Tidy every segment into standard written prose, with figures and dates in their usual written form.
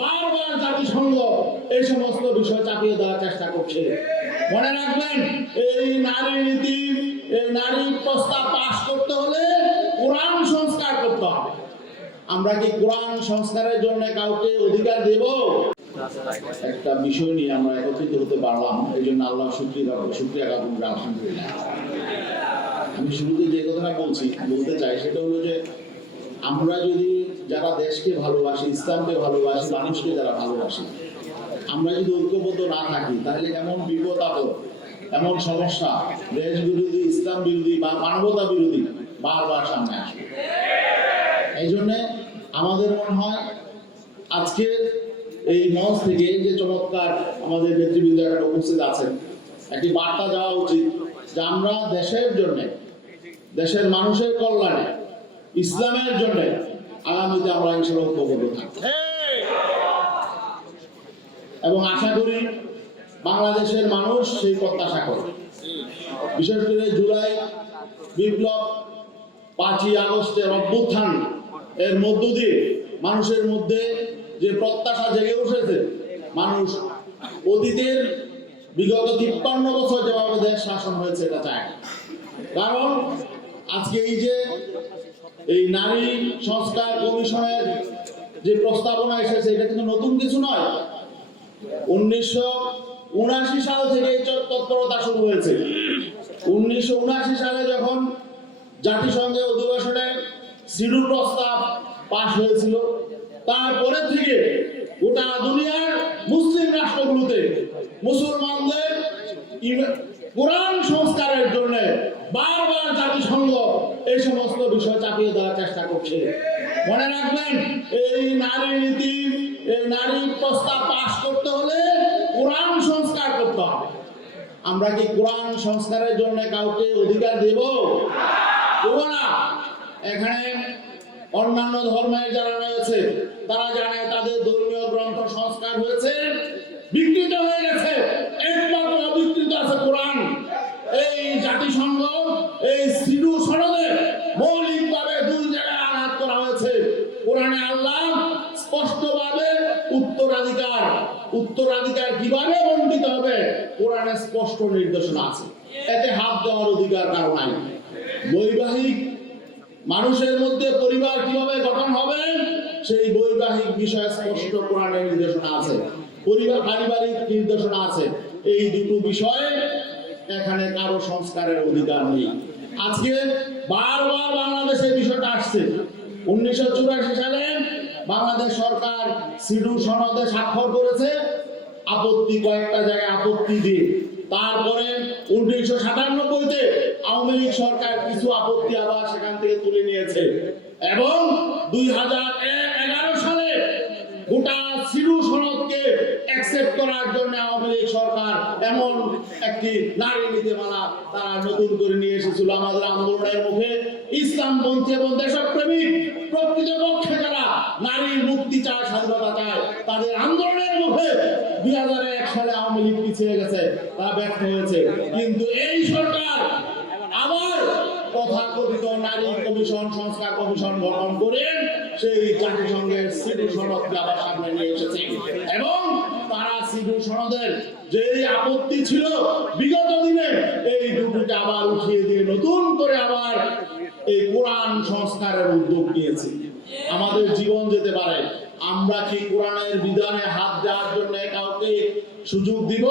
বারবার জাতিসংঘ এই সমস্ত বিষয় চাপিয়ে দেওয়ার চেষ্টা করছে। মনে রাখবেন, এই নারী নীতি, এই নারী প্রস্তাব পাশ করতে হলে কোরআন সংস্কার করতে হবে। আমরা কি কোরআন সংস্কারের জন্য কাউকে অধিকার দেব? একটা বিষয় নিয়ে আমরা একত্রিত হতে পারলাম, এই জন্য আল্লাহ শুকরিয়া জ্ঞাপন করি, আলহামদুলিল্লাহ। আমি শুরুতে যে কথাটা বলতে চাই সেটা হলো যে আমরা যদি যারা দেশকে ভালোবাসি, ইসলামকে ভালোবাসি, মানুষকে যারা ভালোবাসি, আমরা যদি ঐক্যবদ্ধ না থাকি তাহলে এমন বিপদ আপদ, এমন সমস্যা, দেশ বিরোধী, ইসলাম বিরোধী বা মানবতা বিরোধী বারবার সামনে আসবে। এই জন্য আমাদের মনে হয় আজকে এই মঞ্চ থেকে যে চমৎকার আমাদের নেতৃবৃন্দ এখানে উপস্থিত আছেন, একটি বার্তা দেওয়া উচিত যে আমরা দেশের জন্য, দেশের মানুষের কল্যাণে, ইসলামের জন্য আগামীতে আমরা ইনশাআল্লাহ ঐক্যবদ্ধ থাকব। এবং আশা করি বাংলাদেশের মানুষ সেই প্রত্যাশা করে। বিশেষ করে জুলাই বিপ্লব, 5ই আগস্টের অভ্যুত্থান এর মধ্য দিয়ে মানুষের মধ্যে যে প্রত্যাশা জেগে উঠেছে, মানুষ অতীতের বিগত 53 বছর যেভাবে দেশ শাসন হয়েছে এটা চায়। কারণ আজকে এই নারী সংস্কার কমিশনের যে প্রস্তাবনা এসেছে এটা কিন্তু নতুন কিছু নয়। 1979 সাল থেকে এই তৎপরতা শুরু হয়েছে। 1979 সালে যখন জাতিসংঘের অধিবেশনে সিডু প্রস্তাব পাশ হয়েছিল, তারপরে থেকে গোটা দুনিয়ার মুসলিম রাষ্ট্রগুলোতে মুসলমানদের কোরআন সংস্কারের জন্য বারবার জাতিসংঘ এই সমস্ত বিষয় চাপিয়ে দেওয়ার চেষ্টা করছে। মনে রাখবেন, এই নারী নীতি, এই নারী প্রস্তাব পাশ করতে হলে কোরআন সংস্কার করতে হবে। আমরা কি কোরআন সংস্কারের জন্য কাউকে অধিকার দেব? দেব না। এখানে অন্যান্য ধর্মের যারা রয়েছে তারা জানে তাদের ধর্মীয় গ্রন্থ সংস্কার হয়েছে, বিকৃত হয়ে গেছে, একমাত্র অবিকৃত আছে কোরআন। এই জাতিসংঘ এই সিডু সনদে মৌলিকভাবে 2 জায়গায় আঘাত করা হয়েছে। কোরআনে আল্লাহ স্পষ্টভাবে উত্তরাধিকার কিভাবে বণ্টিত হবে কোরআনে স্পষ্ট নির্দেশনা আছে, এতে হাত দেওয়ার অধিকার কারো নাই। বৈবাহিক মানুষের মধ্যে পরিবার কিভাবে গঠন হবে সেই বৈবাহিক বিষয়ে স্পষ্ট কোরআনের নির্দেশনা আছে, পারিবারিক নির্দেশনা আছে। এই দুটো বিষয়ে এখানে কারো সংস্কারের অধিকার নেই। আজকে বারবার বাংলাদেশের বিষয়টা আসছে। 1984 সালে বাংলাদেশ সরকার সিডু সনদে স্বাক্ষর করেছে, আপত্তি কয়েকটা জায়গায় আপত্তি দিয়ে। তারপরে 1997-তে আওয়ামী লীগ সরকার কিছু আপত্তি আবার সেখান থেকে তুলে নিয়েছে এবং 2011 সালে গোটা সিডু সনদকে অ্যাকসেপ্ট করার জন্য আওয়ামী লীগ সরকার এমন একটি নারী নীতিমালা তারা নতুন করে নিয়ে এসেছিল। আমাদের আন্দোলনের মুখে ইসলামপন্থী এবং দেশপ্রেমিক প্রকৃতপক্ষে যারা নারীর মুক্তি চায়, স্বাধীনতা চায়, তাদের আন্দোলনের মুখে 2001 সালে আওয়ামী লীগ পিছিয়ে গেছে, তারা ব্যর্থ হয়েছে। কিন্তু এই সরকার আবার তথাকথিত নারী কমিশন, সংস্কার কমিশন গঠন করে সেই জাতিসংঘের সিডু সনদকে আবার সামনে নিয়ে এসেছে এবং তারা সিডু সনদের যে আপত্তি ছিল বিগত দিনে এই দুটোকে আবার উঠিয়ে দিয়ে নতুন করে আবার এই কোরআন সংস্কারের উদ্যোগ নিয়েছে। আমাদের জীবন যেতে পারে, আমরা কি কোরআনের বিধানে হাত দেওয়ার জন্য কাউকে সুযোগ দিব?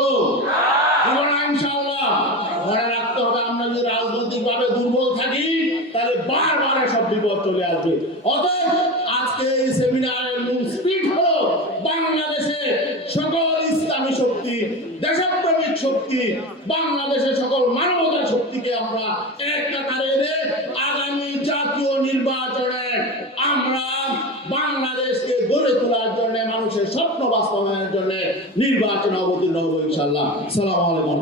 দিব না ইনশাআল্লাহ। মনে রাখতে হবে, আমরা যদি রাজনৈতিকভাবে দুর্বল থাকি তাহলে বারবার সব বিপদ চলে আসবে। অতএব আজকে এই সেমিনারের মূল স্পিরিট হলো বাংলাদেশে সকল ইসলামী শক্তি, দেশপ্রেমিক শক্তি, বাংলাদেশের সকল মানবতার শক্তিকে আমরা এক কাতারে এনে আগামী জাতীয় নির্বাচনে আমরা বাংলাদেশকে গড়ে তোলার জন্য, মানুষের স্বপ্ন বাস্তবায়নের জন্য নির্বাচনে অবতীর্ণ হবো ইনশাআল্লাহ। আসসালামু আলাইকুম।